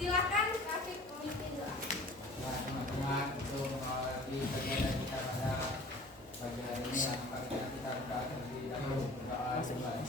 Silakan Kafif memimpin doa. Ya teman-teman, untuk di kegiatan kita pada pagi hari ini yang akan kita buka terlebih dahulu doa dimulai.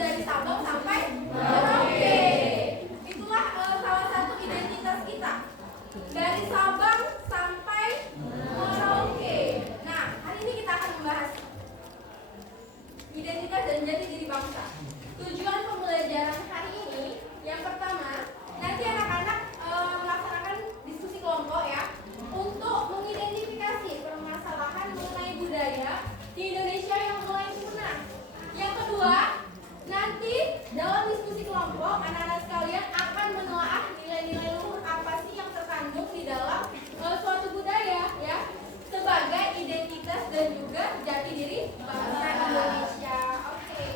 dari Sabang sampai Merauke. Itulah salah satu identitas kita. Dari Sabang sampai Merauke. Nah, hari ini kita akan membahas identitas dan jati diri bangsa. Tujuan pembelajaran hari ini, yang pertama, nanti anak-anak melaksanakan diskusi kelompok ya, untuk mengidentifikasi permasalahan mengenai budaya di Indonesia yang mulai punah. Yang kedua, nanti dalam diskusi kelompok anak-anak sekalian akan menelaah nilai-nilai luhur apa sih yang terkandung di dalam suatu budaya ya, sebagai identitas dan juga jati diri bangsa Indonesia. Oke.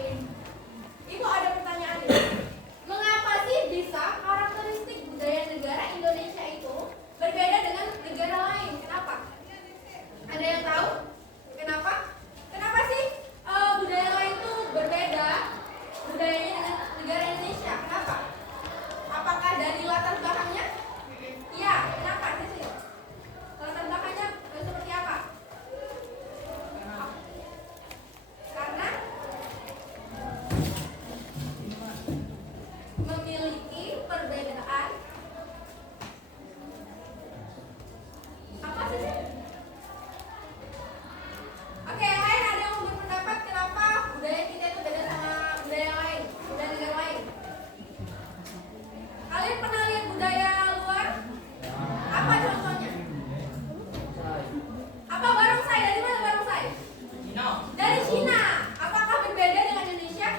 Ibu ada pertanyaan nih. Mengapa sih bisa karakteristik budaya negara Indonesia itu berbeda dengan negara lain? Kenapa? Ada yang tahu? Kenapa? Kenapa sih budaya lain itu berbeda budayanya dengan negara Indonesia? Kenapa? Apakah dari latar belakangnya? Iya, kenapa sih? Latar belakangnya seperti apa? Karena memiliki perbedaan. Apa sih? Oke, yang lain ada yang mau berpendapat kenapa budaya kita itu beda sama budaya lain, budaya negara lain? Kalian pernah lihat budaya luar? Apa contohnya? Apa barongsai? Dari mana barongsai? Dari Cina. Apakah berbeda dengan Indonesia?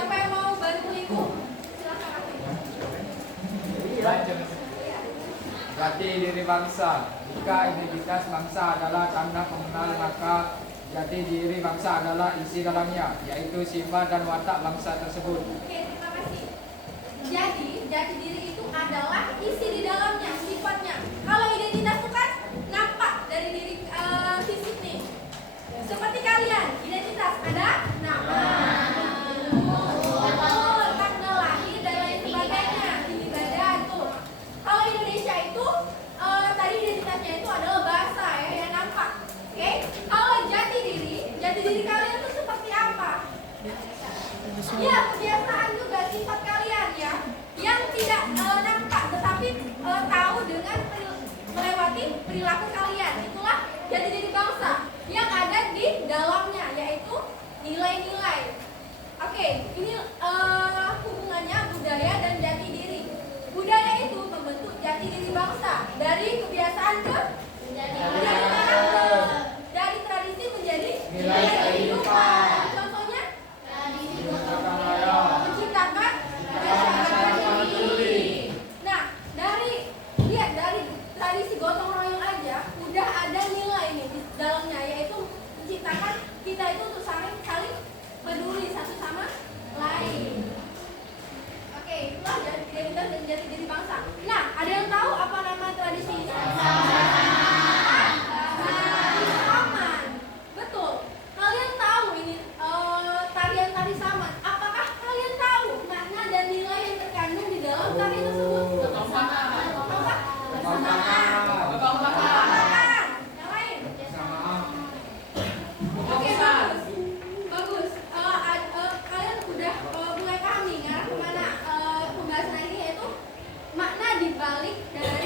Siapa yang mau bantu Ibu? Silakan aku. Jati diri bangsa. Jika identitas bangsa adalah tanda pengenal, maka jati diri bangsa adalah isi dalamnya, yaitu sifat dan watak bangsa tersebut. Oke, terima kasih. Jadi, jati diri itu adalah isi di dalamnya, sifatnya. Kalau identitas itu kan nampak dari diri fisik nih. Seperti kalian, identitas ada nama, tanggal lahir dan lain sebagainya. Ini badan tuh. Kalau Indonesia itu tadi identitasnya itu adalah bahasa ya yang nampak. Oke? Kalau jati diri kalian itu seperti apa? Ya, kebiasaan juga sifat kalian ya, yang tidak nampak tetapi tahu dengan melewati perilaku kalian. Itulah jati diri bangsa yang ada di dalamnya, yaitu nilai-nilai. Oke, ini hubungannya budaya dan jati diri. Budaya itu membentuk jati diri bangsa dari kebiasaan ke menjadi karakter, dari tradisi menjadi nilai kehidupan. Contohnya menciptakan masyarakat yang peduli. Nah, dari tradisi gotong royong aja udah ada nilai nih di dalamnya, yaitu menciptakan kita itu untuk saling peduli satu sama lain. Oke, itulah identitas dan jati diri bangsa. Nah, ada yang tahu apa nama tradisi ini? Saman. Betul. Kalian tahu ini tarian tari saman. Apakah kalian tahu makna dan nilai yang terkandung di dalam tari tersebut? Yang lain? Oke, bagus. Kalian udah mulai paham nih ngarah kemana pembahasan ini, yaitu makna dibalik dari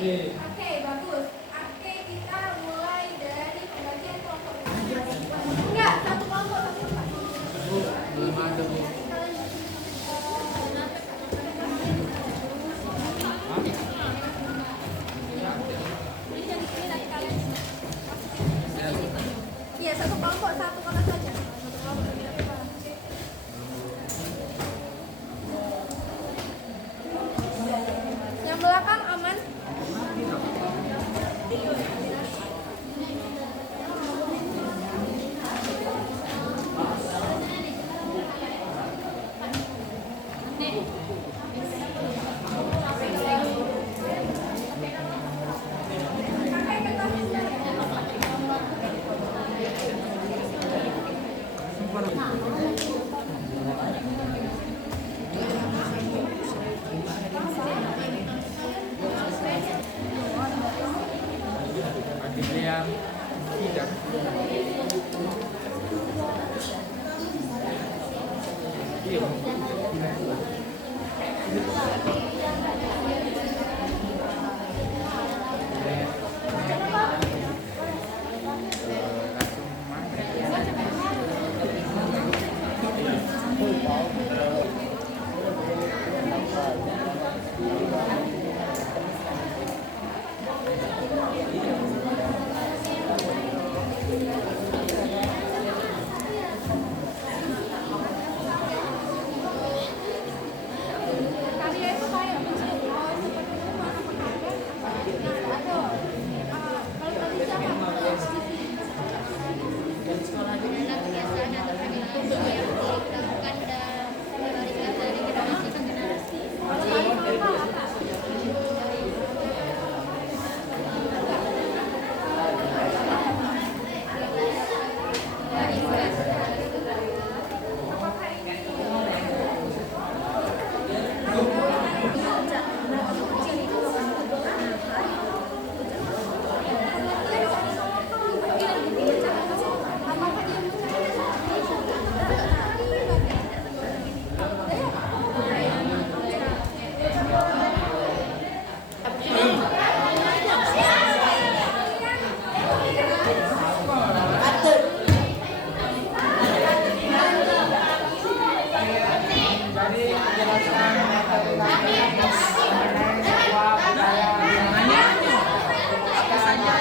Oke, bagus. Oke, kita mulai dari pembagian kelompok. Enggak, satu kelompok satu kelompok. Belum ada, Bu. Iya, satu kelompok satu kata saja. Yang belakang aman. Bagi yang tidak. Karya itu kayak seperti rumah pekarya. Kalau tadi siapa? Sekolah adalah kebiasaan atau tradisi yang dilakukan dan diwariskan dari generasi ke generasi. Kalau tadi hafal apa? Apakah ini Jadi menjelaskan materi mengenai sebuah budaya apa saja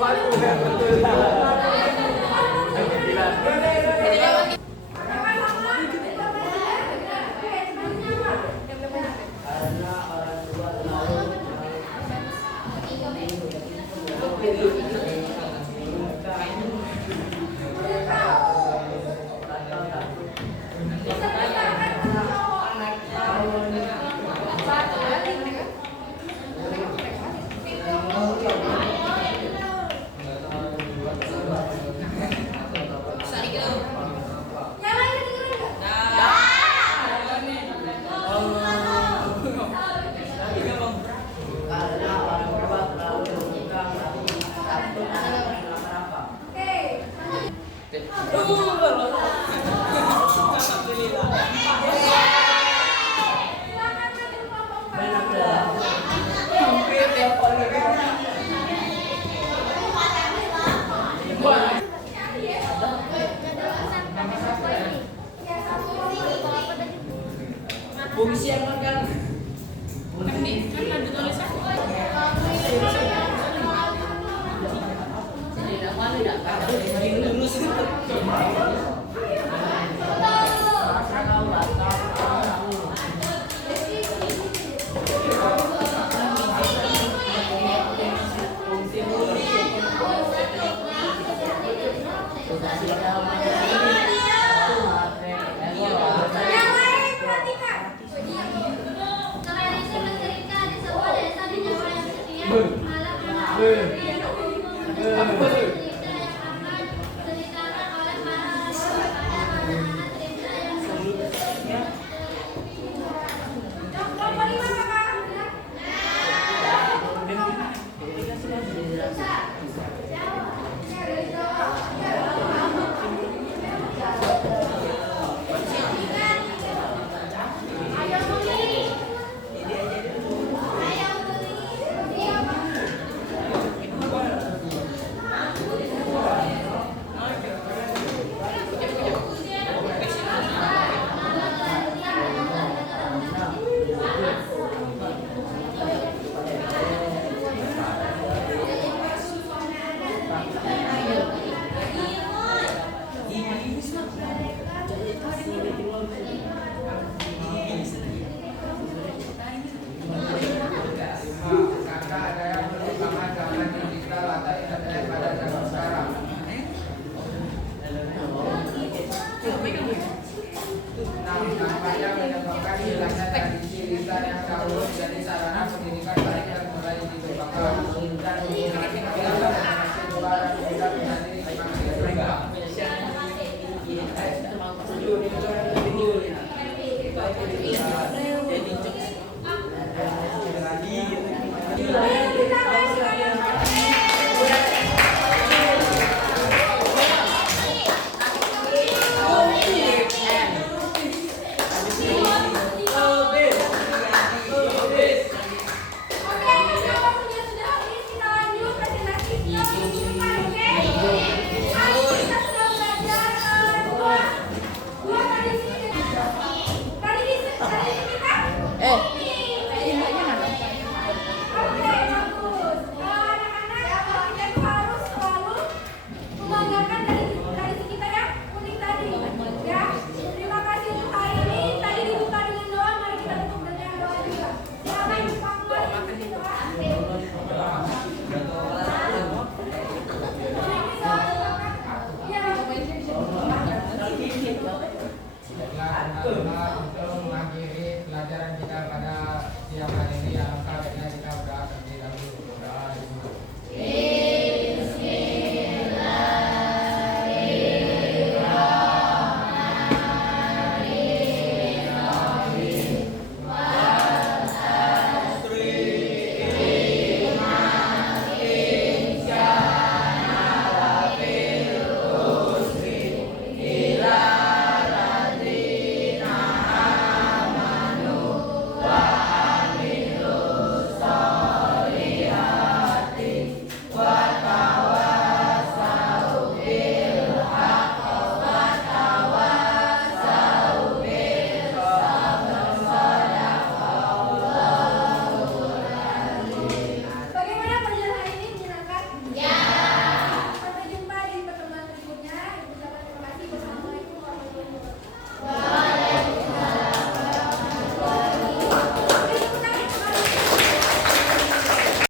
Yang lain kedengeran nggak? Oke, lanjut. Silakan maju kelompok 4. Yang lain perhatikan. Kemarin saya bercerita di sebuah desa di Jawa yang kecil, malam anak